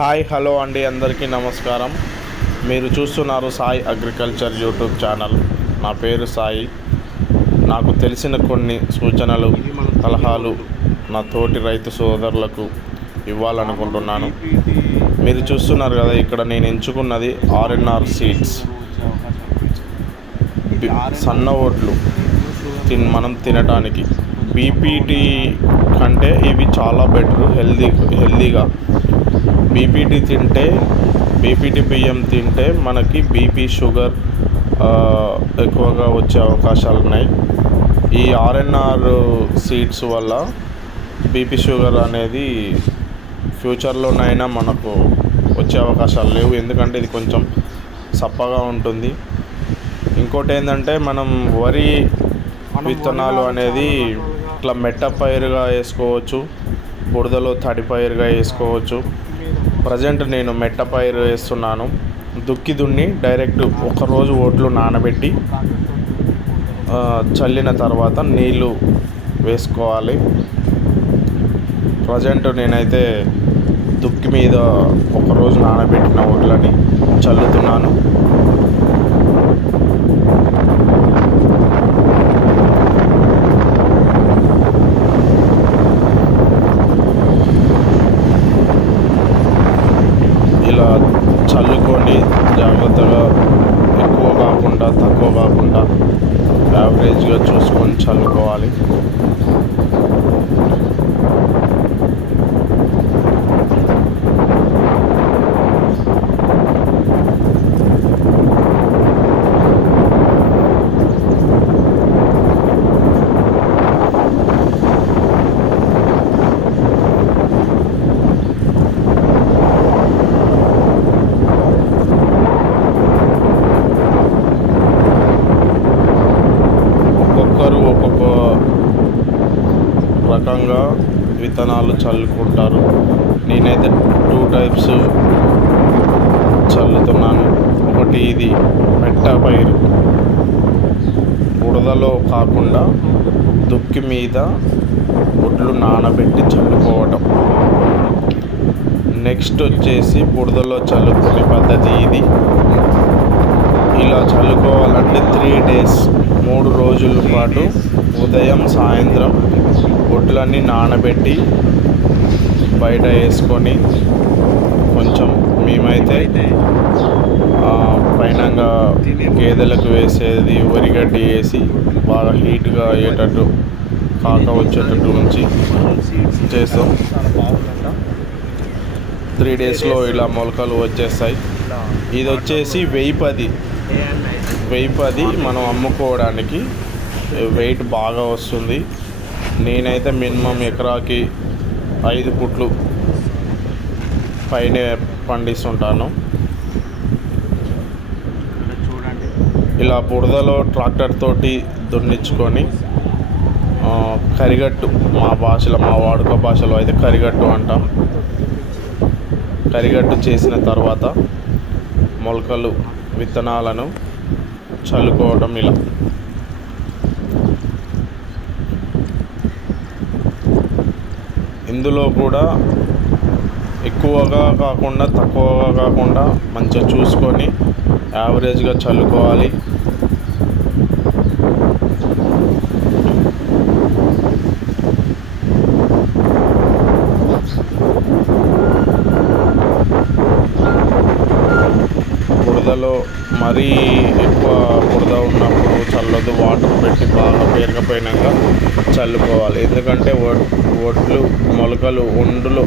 Hi hello అండి, అందరికీ నమస్కారం. మీరు చూస్తున్నారు సాయి అగ్రికల్చర్ యూట్యూబ్ ఛానల్. నా పేరు సాయి. నాకు తెలిసిన కొన్ని సూచనలు, సలహాలు నా తోటి రైతు సోదరులకు ఇవ్వాలనుకుంటున్నాను. మీరు చూస్తున్నారు కదా, ఇక్కడ నేను ఎంచుకున్నది ఆర్ఎన్ఆర్ సీడ్స్, సన్న ఓట్లు మనం తినడానికి. బీపీటీ కంటే ఇవి చాలా బెటర్, హెల్దీగా. బీపీటీ బియ్యం తింటే మనకి బీపీ, షుగర్ ఎక్కువగా వచ్చే అవకాశాలు ఉన్నాయి. ఈ ఆర్ఎన్ఆర్ సీడ్స్ వల్ల బీపీ, షుగర్ అనేది ఫ్యూచర్లోనైనా మనకు వచ్చే అవకాశాలు లేవు, ఎందుకంటే ఇది కొంచెం సప్పగా ఉంటుంది. ఇంకోటి ఏంటంటే, మనం వరి విత్తనాలు అనేది ఇట్లా మెట్ట పైరుగా వేసుకోవచ్చు, బురదలో తడి పైరుగా వేసుకోవచ్చు. ప్రజెంట్ నేను మెట్ట పైరు వేస్తున్నాను. దున్ని డైరెక్ట్ ఒకరోజు ఓట్లు నానబెట్టి చల్లిన తర్వాత నీళ్ళు వేసుకోవాలి. ప్రజెంట్ నేనైతే దుక్కి మీద ఒకరోజు నానబెట్టిన ఓట్లని చల్లుతున్నాను. ఇలా చల్లుకొని జాగ్రత్తగా, ఎక్కువ కాకుండా తక్కువ కాకుండా యావరేజ్గా చూసుకొని చల్లుకోవాలి. ఒక్కొక్క రకంగా విత్తనాలు చల్లుకుంటారు. నేనైతే 2 టైప్స్ చల్లుతున్నాను. ఒకటి ఇది మెట్ట పైరు, బురదలో కాకుండా దుక్కి మీద ఒడ్లు నానబెట్టి చల్లుకోవటం. నెక్స్ట్ వచ్చేసి బురదలో చల్లుకునే పద్ధతి ఇది. ఇలా చల్లుకోవాలంటే 3 డేస్, 3 రోజుల పాటు ఉదయం సాయంత్రం ఒడ్లన్నీ నానబెట్టి బయట వేసుకొని, కొంచెం మేమైతే పైనంగా గేదెలకు వేసేది వరిగడ్డి వేసి బాగా హీట్గా అయ్యేటట్టు, కాక వచ్చేటట్టు ఉంచి చేస్తాం. 3 డేస్లో ఇలా మొలకలు వచ్చేస్తాయి. ఇది వచ్చేసి 1010 మనం అమ్ముకోవడానికి వెయిట్ బాగా వస్తుంది. నేనైతే మినిమం ఎకరాకి 5 పుట్లు పైన పండిస్తుంటాను. ఇలా బురదలో ట్రాక్టర్ తోటి దున్నించుకొని, కరిగట్టు, మా వాడుక భాషలో అయితే కరిగట్టు అంటాం. కరిగట్టు చేసిన తర్వాత మొలకలు, విత్తనాలను చల్లుకోవడం. ఇలా ఇందులో కూడా ఎక్కువగా కాకుండా తక్కువగా కాకుండా మంచిగా చూసుకొని యావరేజ్గా చల్లుకోవాలి. బురదలో మరీ ఎక్కువ బురద ఉన్నప్పుడు చల్లదు, వాటర్ పెట్టి బాగా పేరకపోయినాక చల్లుకోవాలి. ఎందుకంటే ఒడ్లు, మొలకలు ఒండులో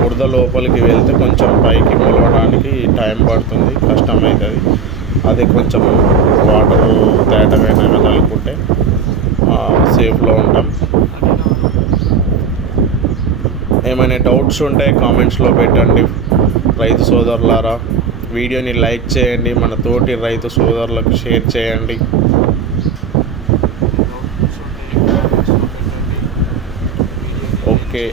బురద లోపలికి వెళ్తే కొంచెం పైకి మొలవడానికి టైం పడుతుంది, కష్టమవుతుంది. అది కొంచెం వాటర్ తేటమైనాక చల్లుకుంటే సేఫ్లో ఉంటాం. ఏమైనా డౌట్స్ ఉంటే కామెంట్స్లో పెట్టండి రైతు సోదరులారా. వీడియోని లైక్ చేయండి, మన తోటి రైతు సోదరులకు షేర్ చేయండి. ఓకే.